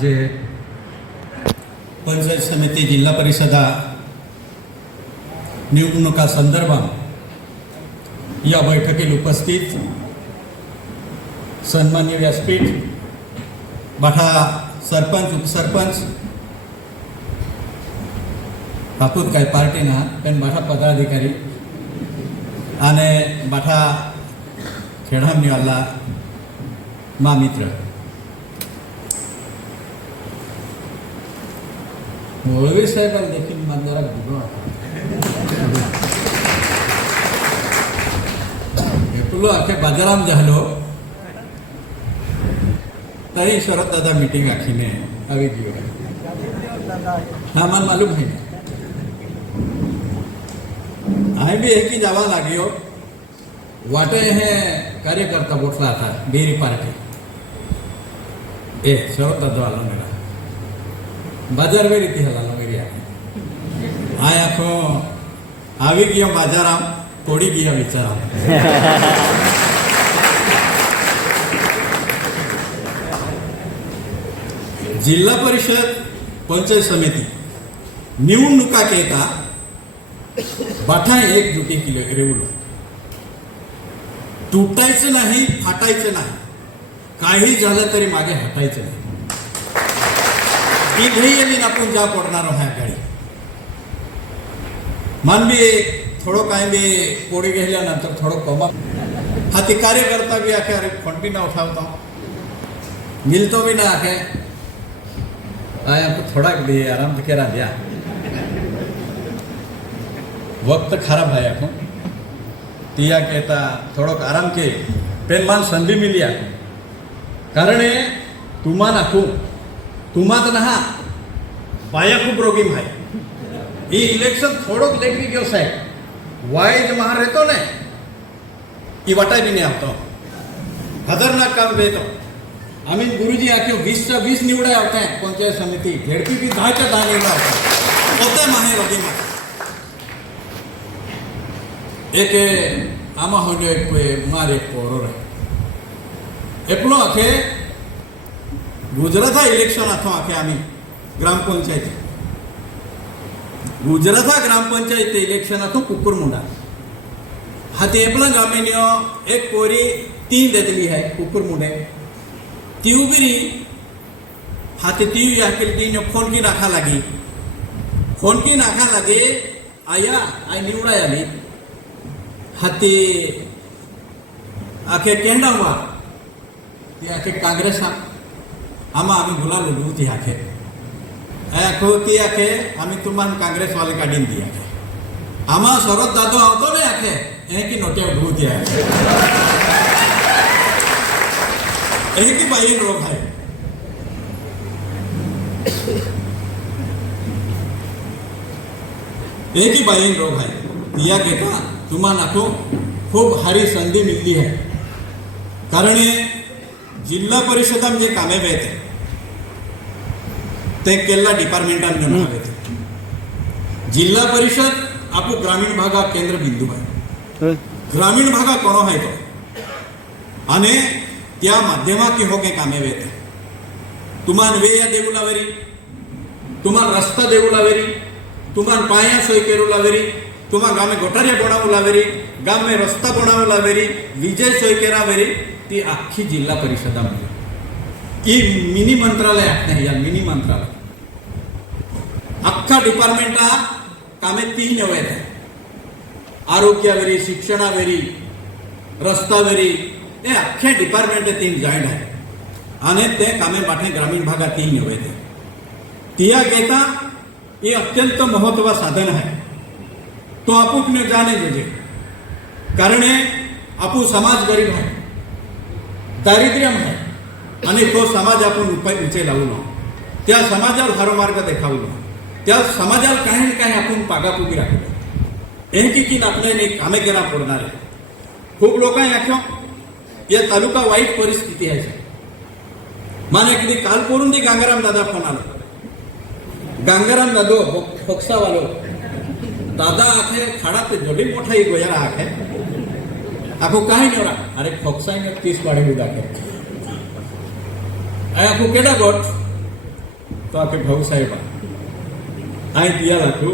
આજે पंचायत समिती जिल्हा परिषदा निवडणुका संदर्भात या बैठकीला उपस्थित सन्मान्य व्यासपीठ बाठा सरपंच उपसरपंच हातून काही पार्टी ना पण बाठा पदाधिकारी आणि बाठा खेळामणीवाला मा मित्र. मोळवे देखील झालो तरी शरद दादा मिटिंग आखीने, अभी जीव हाँ मन मालूम है? हमें भी एक ही जावा लगे वाटे हैं कार्यकर्ता बोटला था डेरी पार्टी। ए, शरद दादा वाला मेरा। બાજાર કઈ રીતે હલાલો કરી આ આખો આવી ગયો બાજારામ તોડી ગયા વિચારામ जिल्हा परिषद पंचायत समिती निवडणुका केता बाठा एकजुटी केली रेवलो तुटायचं नाही फाटायचं नाही काही झालं तरी मागे हटायचं नाही इथेही मी आपण जा पडणार ह्या गाडी मान बी थोडं काय बी पोडी गेल्यानंतर थोडं कमा हा ते कार्यकर्ता बी आखे अरे फंड बी ना उठावता मिलतो भी ना आखे आय आपको थोड़ा दे आराम से करा दिया वक्त खराब है आखो टिया कहता थोड़ो आराम के पेन मान संधि ધુમાતના ભાયાકુબ્રોગીમ હાય એ ઇલેક્શન થોડોક લેગરી ગયો સાહેબ. વાઇજ મહાર રહેતો ને. એ વટાઈ બી નહીં આવતો. હદરના કામ રહેતો અમિત ગુરુજી આખ્યો વીસ વીસ નીવડે આવતા. પંચાયત સમિતિ ઝેડપી બી ધા કે ધા નીવડે આવતા. પોતે માહે વગીમાં એક આમાં હોય એક મારે એક કોરો રહે. એટલો આખે गुजराता इलेक्शन आथो आखे आम्ही ग्राम पंचायती. गुजराता ग्राम पंचायत इलेक्शन आथो कुकुरमुंडा हाती एपला गामिन्यो एक कोरी तीन देतली है कुकुरमुंडे तीव बिरी हाथी तीव या के तीन फ़ोन की नाखा लगी. फ़ोन की नाखा लगे, आया, आई निवड़ा आली. हाथी आखे केंडा हुआ आखे कांग्रेस हाँ आमा आम्ही गुला लुलू होती आखे आख होती आखे आम्ही तुमान काँग्रेस वाले काढीन दी आखे आम्हा शरद दादो आवतो नाही आखे हे की नोट्या उठवू आखे हे की रोग एक ही बहन रो है दिया कहता तुम्हारा नाको खूब हरी संधि मिलती है कारण जिल्हा परिषदा म्हणजे कामे मिळते ते केरला डिपार्टमेंटान ते जिल्हा परिषद आपू ग्रामीण भागा केंद्र बिंदू आहे. ग्रामीण भागा कोण आहे तो? आणि त्या माध्यमात हो के कामे वेते तुम्हाला वे या देऊ लावेरी तुम्हाला रस्ता देऊ लावेरी तुम्हाला पाया सोय करू लावेरी तुम्हा गामे गटारे बनावू लावेरी गाम रस्ता बनावू लावेरी विजय सोय करावेरी ती अख्खी जिल्हा परिषदामध्ये. ही मिनी मंत्रालय आहे या मिनी मंत्रालय। अख्खा डिपार्टमेंट हा कामे तीन आहेत आरोग्यावेरी, शिक्षणावेरी, रस्तावेरी हे अख्खे डिपार्टमेंट तीन जॉईंट आहे आणि ते कामे पाठे ग्रामीण भागात तीन आहेत तिया घेता हे अत्यंत महत्व साधन आहे तो आपूपने जाने जोजे कारण हे, आपू समाज गरीब आहे दारिद्र्यम आहे आणि तो समाज आपण उपाय उंचे लावू नये. त्या समाजाला देखावू नये. त्या समाजाला काही ना काही आपण पागापुगी राखू राखलं एनकीकीन आपल्याने कामे करा पडणार आहे. खूप लोक आख्या या तालुका वाईट परिस्थिती आहे माने किती काल करून ती गांगाराम दादा फोन आलो. गांगाराम दादो हो- पक्षावालो दादा आखे खाडा ते जोडी मोठा एक गोजारा आखे आखो काही नाही अरे फोक्सा तीस वाढेल दाखव આખું કેડા ગોટ तो आपले भाऊसाहेब आणि दिया दाखवू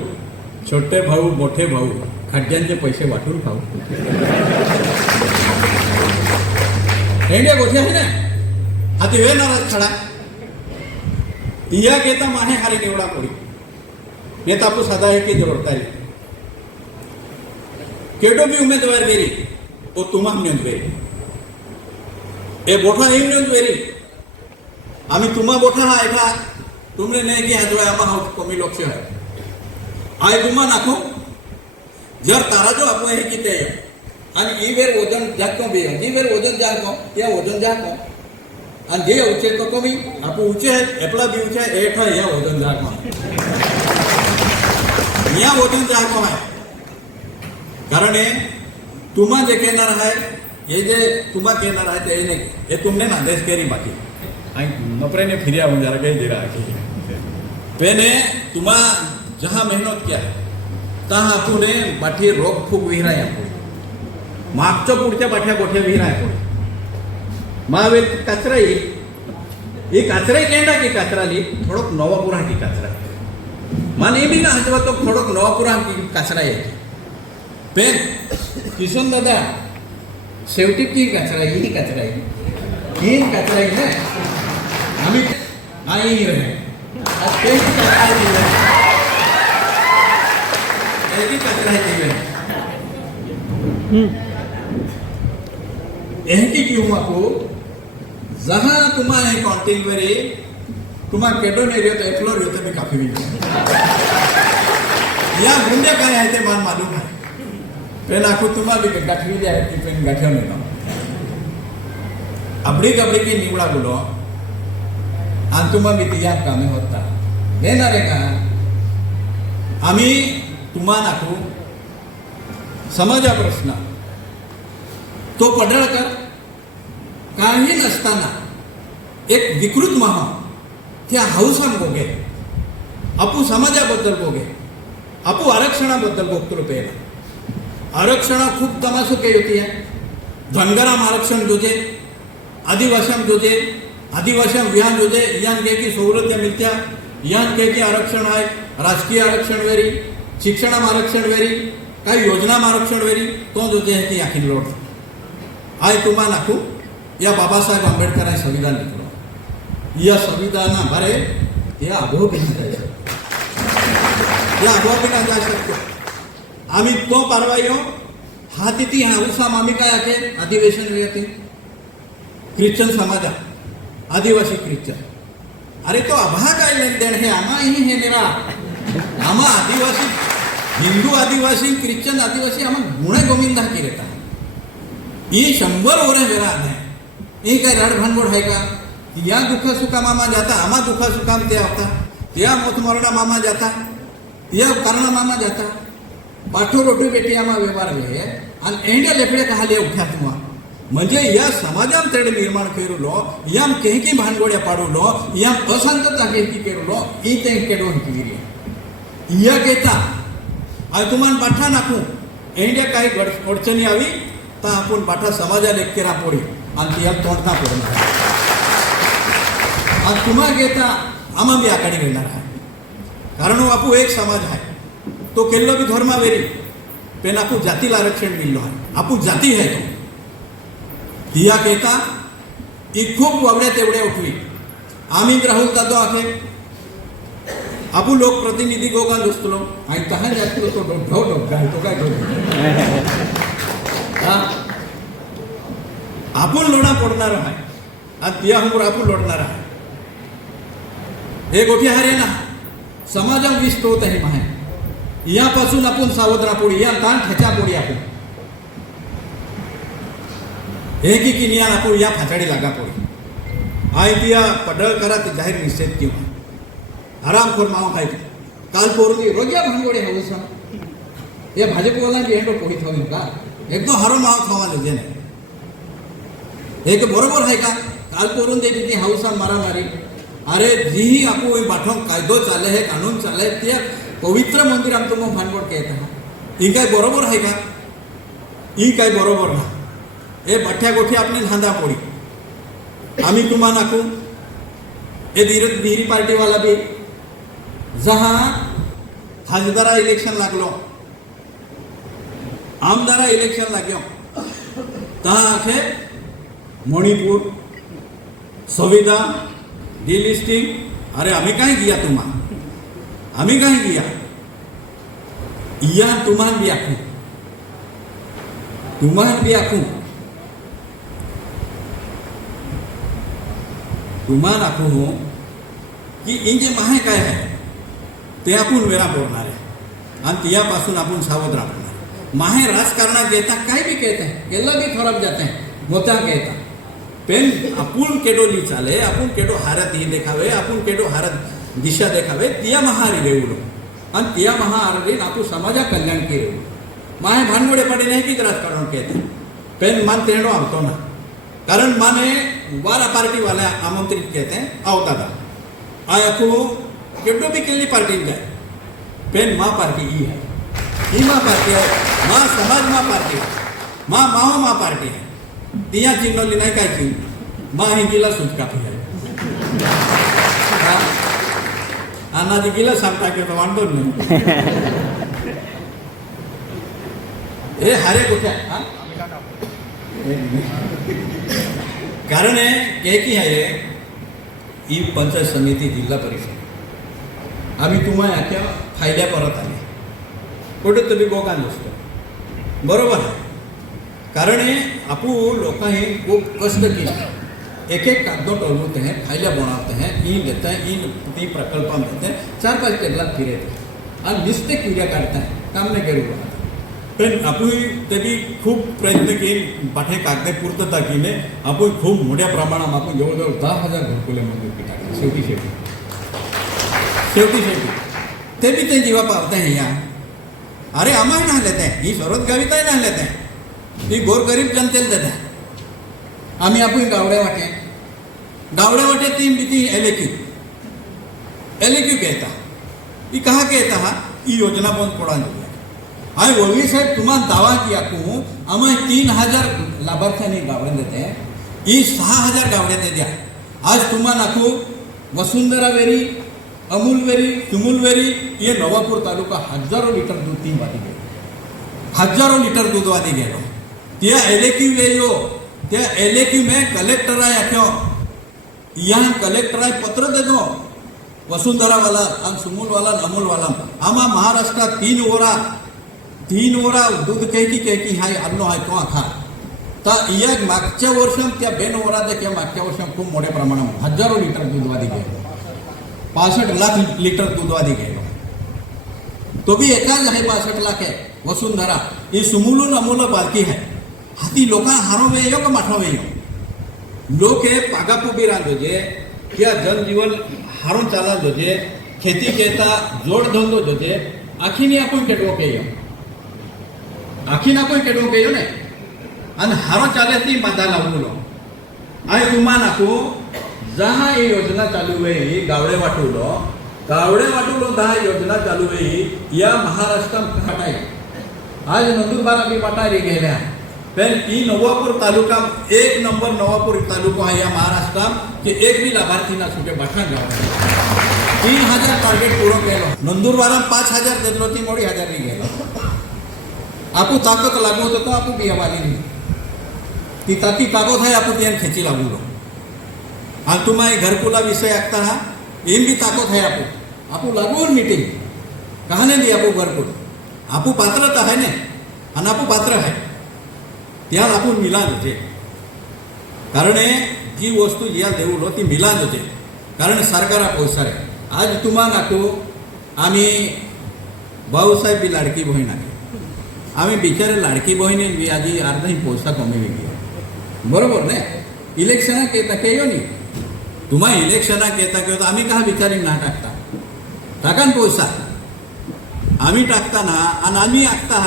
छोटे भाऊ मोठे भाऊ खड्ड्यांचे पैसे वाटून खाऊ हेंड्या गोष्टी आहे ना हाती वेळ नाराज खडा दिया घेता माहे हारे निवडा कोडी ने तापू साधा आहे की जोडताय केडो बी उमेदवार गेली ओ तुम्हा नेऊन वेरी ए बोठा येऊन नेऊन वेरी आम्ही तुम्हा बोठा हा ऐका तुमने नाही की हाजवाय आम्हा हा कमी लक्ष आहे आय तुम्हा नाखो जर तारा जो आपण हे किती आणि ई वेर वज़न जास्त बी जी वेर वज़न जास्त या वज़न जास्त आणि जे उचे तो कमी आपण उचे एपला बी उचे एठ या वज़न जास्त या वज़न जास्त आहे कारण हे तुम्हा जे घेणार आहे हे जे तुम्हा घेणार आहे ते नाही हे तुमने नांदेश केरी बाकी आणि नपरेने फिरिया म्हणजे जरा काही दिरा पेने तुम्हा जहा मेहनत किया तहा आपुने बाठी रोग फूक विहिरा आहे आपण मागच्या पुढच्या बाठ्या गोठ्या विहिरा आहे आपण महावेल कचरा येईल ही कचरा केंडा की कचराली थोडोक नवापुरा की कचरा મને બી ના હજવા તો થોડોક નવાપુરા કચરાય પેન કિશન દાદા शेवटी ती कचरा ही कचरा आहे ही कचरा आहे ना हम आए ही रहे। एहकी किंवाकू जहाँ तुम्हा हे कॉन्टिलवरी तुम्हा केडोन एरियात एक्लोर येतो मी काफ़ी या गुंडे काय आहे ते मान मालूम आहे पेन आखू तुम्हा बी गाठवी आहे ती पेन गाठ्या नाही आपली गबडी की निवडा बोलो। तुम्हा बी कामे होता. घेणार आहे का? आम्ही तुम्हा नाकू समाजा प्रश्न. तो पडळकर काही नसताना एक विकृत महा त्या हौसान बोगे आपू समाजाबद्दल बोगे आपू आरक्षणाबद्दल बोगतो पहिला आरक्षण खूप तमासो काही होती. आहे धनगराम आरक्षण जोजे आदिवासीम जोजे आदिवासीम विहान जोजे यान के की सवलत्या मिळत्या यान के की आरक्षण आहे राजकीय आरक्षण वेरी, शिक्षणाम आरक्षण वेरी काही योजना आरक्षण वेरी तो जोजे आहे ती आखिर लोट। आय तुम्हा नाखू या बाबासाहेब आंबेडकर संविधान लिखलो या संविधान बारे या अभो बिना या अभो बिना जा शकतो आम्ही तो पारवायो हा तिथे हा उसाम आम्ही काय आहे अधिवेशन येते समाजा। आदिवासी ख्रिश्चन अरे तो अभा काय लेनदेन हे आम्हाही हे निरा आम्हा आदिवासी हिंदू आदिवासी ख्रिश्चन आदिवासी आम्हा गुणे गोविंदा केलेता ही शंभर ओरे वेळा आहे. ही काय रड आहे का? या दुःख सुखा मामा जाता आम्हा दुःख सुखाम ते होता त्या मोतमरडा मामा जाता. या कारण मामा जाता. पाठो रोटी बेटी आम्हा व्यवहार आणि एंड्या लेफडे कहाले उठ्या तुम्हा. म्हणजे या समाजात तेडे निर्माण केरुलो याम केहकी भानगोड्या पाडुलो याम अशांतता केहकी केरुलो ई ते या घेता आज तुम्हाला पाठा नाखू, एंड्या काही अडचणी आवी तर आपण पाठा समाजाला एकटेरा पोडी आणि ती तोंडता पडून आज तुम्हा घेता आम्हा बी आघाडी घेणार आहे कारण हो आपू एक समाज आहे तो केल्लो बी धर्मा वेरी पेन आपू जातीला आरक्षण मिळलो आहे आपू जाती आहे तो। हिया कहता ही वावड्या तेवढ्या उठवी आम्ही राहुल दादो आखे आपू लोकप्रतिनिधी गोगा दुसलो आणि तहा जातलो तो ढो डोका तो काय हा? आहे तिया हमोर आपण लोटणार आहे हे। गोठी हारे ना समाजा वीस होत आहे माहे यापासून आपण सावध रापोडी या ठेचा पोडी आपण हे की किनिया आपण या फाचाडी लागा पोडी। आय तिया पडळ करा ते जाहीर निषेध किंवा आरामखोर माव काय काल पोरगी रोग्या भांगोडे हवसा या भाजपवाल्यांची हेंडो पोही थोडी का? एकदम हरो माव नाही हे तर बरोबर आहे का? काल पोरून दे तिथे हौसा मारामारी अरे जीही आपू पाठवून कायदो चाले हे, कानून चाले ते पवित्र मंदिर आमचं मग भानगड कहत हा। ही काय बरोबर आहे का? ही काय बरोबर ना? हे बठ्या गोठी आपली धांदा पोडी आम्ही तुम्हा नाकू ये धीरे धीरी पार्टी वाला भी जहाँ खासदारा इलेक्शन लागलो आमदारा इलेक्शन लाग्यो तहां आखे मणिपूर संविधान डिलिस्टिंग अरे आम्ही काय दिया तुम्हा आम्ही काय दिया इया तुम्हान भी आखू तुम्हान भी आखू तुम्हाला आखू की इंजे माहे काय आहे ते आपण वेळा बोलणार. आहे आणि तियापासून आपण सावध राहणार. माहे राजकारणात येता काय बी कहते हैं केला बी खराब जाते हैं मोत्या कहता पेन आपण केडोली चाले आपण केडो हारत ही देखावे आपण केडो हारत दिशा देखावे, तिया महारी रेवलो आणि तिया महारी आपण समाजा कल्याण केले. माहे भानवडे पडे नाही की राजकारण कहते पेन मान तेणो आवतो ना. कारण माने वाला पार्टी वाले आमंत्रित कहते हैं आओ दादा। आया को केडो भी केली पार्टी जाए। पेन माँ पार्टी ही है। ही माँ पार्टी है माँ समाज माँ पार्टी है माँ माओ माँ पार्टी है। तिया चिन्होली नाही काय की माँ हिंदीला सुटका फिराय अन्ना दिगीला सांगता की वांडो नाही। हे हारे कुठे हा? कारण के की आहे ही पंचायत समिती जिल्हा परिषद। आम्ही तुम्हाला याच्या फायद्या परत आले। कुठं तुम्ही बोगा नसतो बरोबर आहे। कारण हे, आपू लोक हे कष्ट केले। एक एक कागद टोलवते हैं फायल्या बनाते हैं ई लेते हैं ई प्रकल्प देते हैं चार पाच केरला फिरते आणि नुसते क्रिया काढताय, काम नाही करू पण खूप प्रयत्न केले पाठे कागदे पूर्तता केले आपण खूप मोठ्या प्रमाणात आपण जवळजवळ दहा हज़ार घरकुले मंजूर टाकले शेवटी शेवटी शेवटी शेवटी ते बी ते जीवा पावता हे या अरे आम्हाला नाही लेत आहे ही सर्वात गाविताही नाही लेत आहे ही गोरगरीब जनतेला देत आहे आम्ही आपण गावड्या वाटे गावड्या वाटे तीन भीती एलेक्यू एलेक्यू कहता ही कहा कहता हा ही योजना बंद पड़ा आणि वळवी साहेब, तुम्हाला दावा किया को आम्ही तीन हज़ार लाभार्थ्यांनी गावड्या देते. हैं ही सहा हज़ार गावड्या दे द्या. आज तुम्हाला नाखू वसुंधरा वेरी अमूल वेरी तुमुल वेरी ये नवापूर तालुका हजारो लिटर दूध तीन वादी गेलो. हजारो लिटर दूध वादी गेलो. त्या एलेक्यू वेयो त्या एलेक्यू में कलेक्टर आया क्यों? यहाँ कलेक्टर आय पत्र दे दो. वसुंधरा वाला आणि सुमूल वाला आणि अमूल वाला आम्हा महाराष्ट्रात तीन ओरा तीन ओरा दूध कैकी कैकी हाय अन्नो हाय तो खा तर या मागच्या वर्षात त्या बेन दे किंवा मागच्या वर्षात खूप मोठ्या प्रमाणात हजारो लिटर दूधवादी गेलो पासष्ट लाख लिटर दूधवादी गेलो तो भी एकाच आहे पासष्ट लाख आहे, वसुंधरा. ही सुमुलून अमूल पालखी आहे. हाती लोकांना हारोवे येयो का माठावे येयो लोक हे पागापुबी रांधोजे किंवा जनजीवन हारून चालत होते खेती केता जोड धंदो जोजे आखीने आपण केटवो केयो आखीन आपण केटवो केयो ने आणि हारो चाले ती बाधा लावलो आणि तुम्हा नाकू जहा ही योजना चालू वेळी गावडे वाटवलो गावडे वाटवलो दहा योजना चालू वेळी या महाराष्ट्रात फाटाय आज नंदुरबार बी वाटारी गेल्या पण ही नवापूर तालुका एक नंबर नवापूर तालुका आहे या महाराष्ट्रात की एक बी लाभार्थी ना सुटे भाषण गाव तीन हजार टार्गेट पूर्ण केलं नंदुरबारात पाच हजार देतलो ती मोडी हजार गेलो आपू ताकद लागवत होतो आपू बिया वाली ती ताकी कागद आहे आपू तियान खेची आणि तुम्हा हे घरकुला विषय आखता हा एम बी ताकद आहे आपू आपू लागवून मिटिंग। कहा नाही दी आपू घरकुल आपू पात्रता आहे ने आणि आपू पात्र आहे त्यात आपण मिलाद होते कारण हे, जी वस्तू या देऊलो ती मिलाद होते कारण सरकारा पैसा रे। आज तुम्हा नाको आम्ही भाऊसाहेब बी लाडकी बहीण आहे। आम्ही बिचारे लाडकी बहिणी बी आधी अर्धा ही पैसा कमी वेगळी बरोबर ने इलेक्शनाक येता केयो नी तुम्हा इलेक्शनाक येता केयो आम्ही कहा बिचारी ना टाकता टाकान पोसा आम्ही टाकताना आणि आम्ही आखता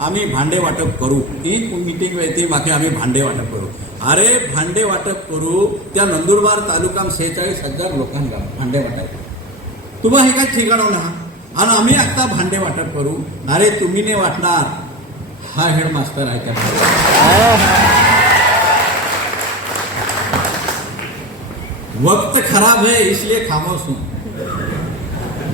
आम्ही भांडे वाटप करू ही मिटींग वेळी मागे आम्ही भांडे वाटप करू अरे भांडे वाटप करू त्या नंदुरबार तालुकाम सेहेचाळीस हजार लोकांना भांडे वाटायचे तुम्हा हे काय ठिकाण ना आणि आम्ही आता भांडे वाटप करू अरे तुम्ही नाही वाटणार हा हेड मास्तर आहे त्या वक्त खराब है, इसलिए खामोश हूँ।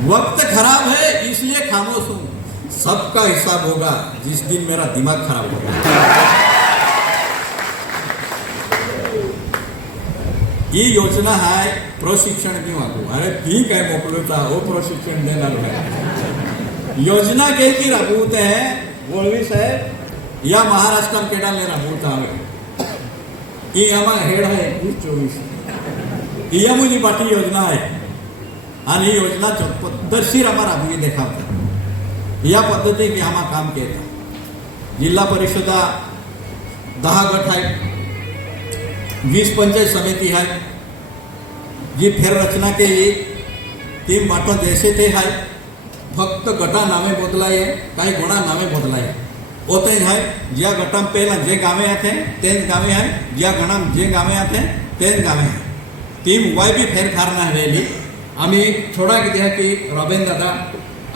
वक्त खराब है, इसलिए खामोश हूँ। सबका हिसाब होगा, जिस दिन मेरा दिमाग खराब होगा। ही योजना आहे प्रशिक्षण किंवा अरे ती काय मोकळूचा हो प्रशिक्षण देणार नाही योजना केली राबवत आहे वळवी साहेब, या महाराष्ट्रात केडाले राबवता हवे ही आम्हाला हेड आहे एकवीस चोवीस. ही मुली पाठी योजना आहे. आणि ही योजना च- पद्धतशीर आम्हाला राबवी देखावतात. या पद्धतीने आम्हा काम केलं. जिल्हा परिषदा दहा गट आहेत. वीस पंचायत समिती आहे जी फेररचना केली. ती मात्र जैसे ते आहे फक्त गटा नावे बदलाय काही गुणा नावे बदलाय ओते आहे ज्या गटाम पहिला जे गावे आहेत तेच गावे आहे ज्या गणाम जे गावे आहेत तेच गावे आहे ती वाय बी फेरफार नाही व्हायली आम्ही थोडा किती आहे की रॉबिन दादा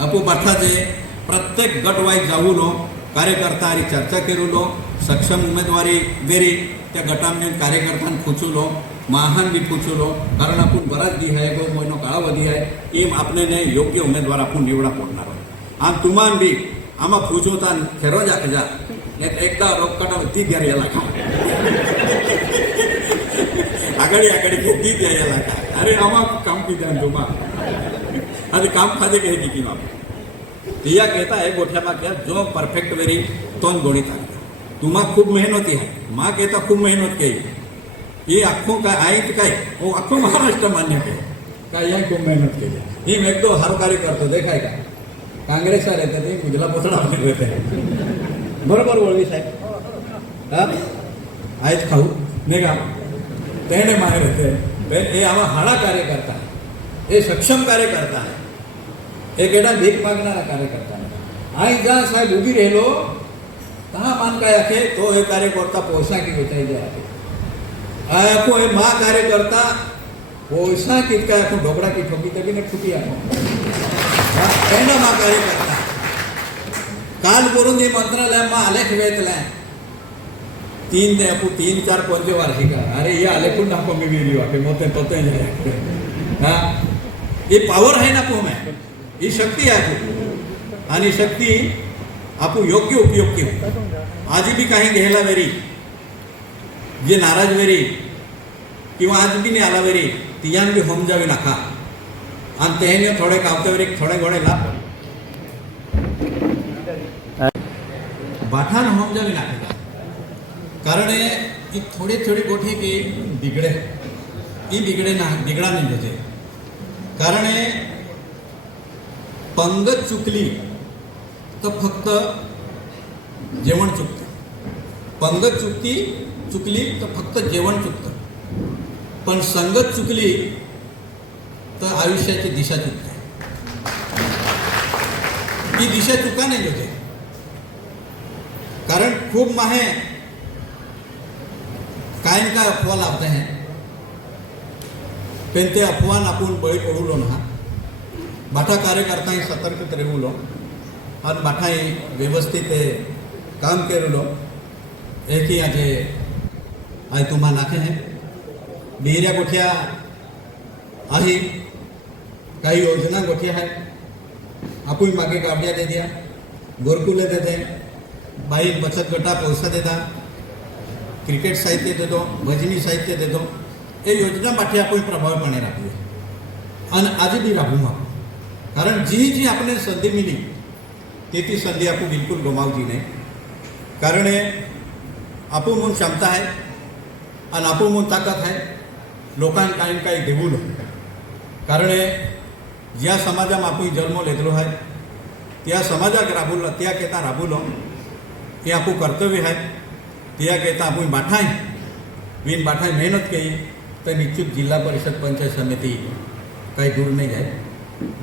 अपू बाठाचे प्रत्येक गट वाईज जाऊलो कार्यकर्ता आणि चर्चा केलेलो सक्षम उमेदवारी वेरी त्या गटांनी कार्यकर्त्यांना खुचवलो महान बी खुचवलो कारण आपण बराच दी आहे गो महिनो कालावधी आहे एम आपल्याने योग्य उमेदवार आपण निवडा आहोत आणि तुमान बी आम्हा खुचवता खेरो जा जा नाही तर एकदा रोपकाटा ती घ्या याला आघाडी आघाडी घेतली द्या याला काय अरे आम्हा काम की द्या तुम्हा आणि काम खाते घे की किंवा या घेता आहे गोठ्या मागच्या जो परफेक्ट वेरी तोच गणित आहे तुम्हा खूप मेहनती है। मा कहता, खूब मेहनत केली ये अख्खो का आहे तो काय वो अख्खो महाराष्ट्र मान्य आहे काय या खूप मेहनत के लिए। केली ही तो हर कार्य करते देखा है कांग्रेस का काँग्रेस आले तर ते मुजला बसणं आपले बरोबर वळवी साहेब? हा? आयज खाऊ? नाही कहा तेने मारे रहते हैं। ये हमारा हाड़ा कार्य करता है। ये सक्षम कार्य करता है। एक एडा भीख मांगना कार्य करता है। आई जहाँ साहब उभी रेलो कहाँ मान का आखे तो ये कार्य करता पोसा की बचाई जाए हे तरी ने ठुकी आखो हा, एना मा कार्यकर्ता काल करून हे मंत्रालयाમાં आलेख नाको मी गेली हा ही पावर आहे ना पोम आहे ही शक्ती आहे शक्ती योग्य उपयोग केली आजी बी काही घ्यायला वेरी जे नाराज वेरे किंवा आज बी आला वेरे तियान बी होम जावे नाका. आणि तेहने थोडे कावते वेरे थोडे घोडे लाभ बाठान होम जावे नाका. कारण हे थोडे थोडे गोठे की बिगडे ही बिगडे ना बिगडा नाही होते. कारण हे पंगत चुकली तर फक्त जेवण चुकते. पंगत चुकती चुकली तर फक्त जेवण चुकतं. पण संगत चुकली तर आयुष्याची दिशा चुकते. ती दिशा चुका नाही होते. कारण खूप माहे कायम काय अफवा लावते हैं. पण ते अफवान आपण बळी पडूलो ना. बाठा कार्यकर्तांनी सतर्क रेवलो आणि बाठाई व्यवस्थित हे काम केलेलो एक ही आज आज तुम्हा नाखे हैं बिहऱ्या गोठ्या आहे काही योजना गोठ्या आहेत आपण मागे गाड्या दे द्या गोरकुले देते बाई बचत गटा पैसा देता क्रिकेट साहित्य देतो भजनी साहित्य देतो એ યોજના માટે આપણે પ્રભાવપણે રાખીએ અને આજે બી રાખવું આપણે કારણ જે જે આપણે સંધિ મિલી તેથી સંધિ આપણું બિલકુલ ગમાવતી નહીં કારણ એ આપણું મૂળ ક્ષમતા आहे नापूण ताकत है आहे लोकांक काही काही देवलो कारण ज्या समाजा में आप जन्म लेतलो आहे त्या समाजाक राबूल, त्या कहता राबूल ये आप कर्तव्य है, त्या कहता आप बाठाई बिन बाठाई मेहनत कही तो निश्चित जिला परिषद पंचायत समिति कहीं दूर नहीं जाए,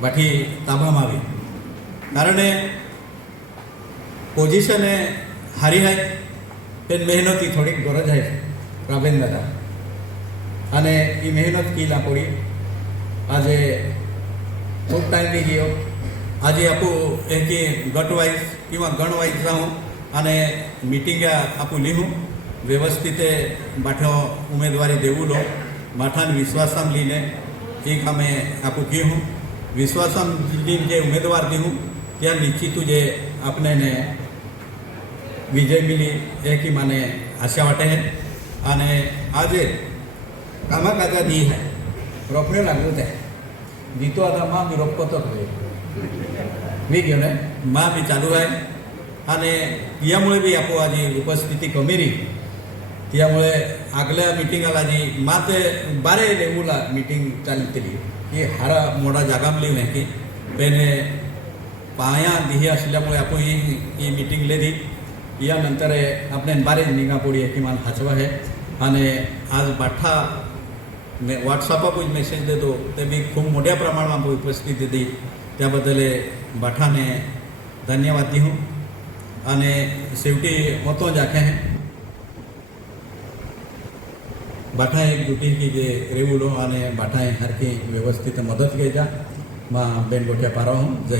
बाठी ताबा मावी कारण पोजिशन हारी है तो मेहनत ही थोडी गरज है। રામેન્દ્રના અને એ મહેનત કી લાકોડી આજે ખૂબ ટાઈમ થઈ ગયો. આજે આપણું એક ગટ વાઇઝ એમાં ગણ વાઇઝ જાઉં અને મિટિંગે આપું લીધું. વ્યવસ્થિત માઠો ઉમેદવારી દેવું લો. માઠાને વિશ્વાસમ લઈને એ કામે આપું કહ્યું વિશ્વાસમ જે ઉમેદવાર દીધું ત્યાં નિશ્ચિતું જે આપણે વિજય મિલી એ કી મને આશા વાટે અને આજે કામાકાજા દી હે રોકડે लागलं ते जितो आता मा मी रोखतो मी घेऊन मा मी चालू आहे आणि यामुळे बी आपण आजी उपस्थिती कमी रही त्यामुळे आगल्या मिटिंगाला जी मात बारे लेवला मिटिंग चालतली की हारा मोठा जागामली नाही की पेने पाया दिही असल्यामुळे आपण ही ही मिटिंग लेली यानंतर આપણે બારે નિગા પોડી કિમાન હાચવા હે અને આજ બાઠા મેં વોટ્સઅપ પર જ મેસેજ દીધો તે બી ખૂબ મોટા પ્રમાણમાં ઉપસ્થિતિ હતી ત્યાં બદલે બાઠાને ધન્યવાદ હું. અને છેવટી હોતો જ આખે બાઠા એક ડ્યુટી કી જે રેવું લો અને બાઠાએ હરકી વ્યવસ્થિત મદદ કરી જા માં બેન ગોઠિયા પારા હું. જય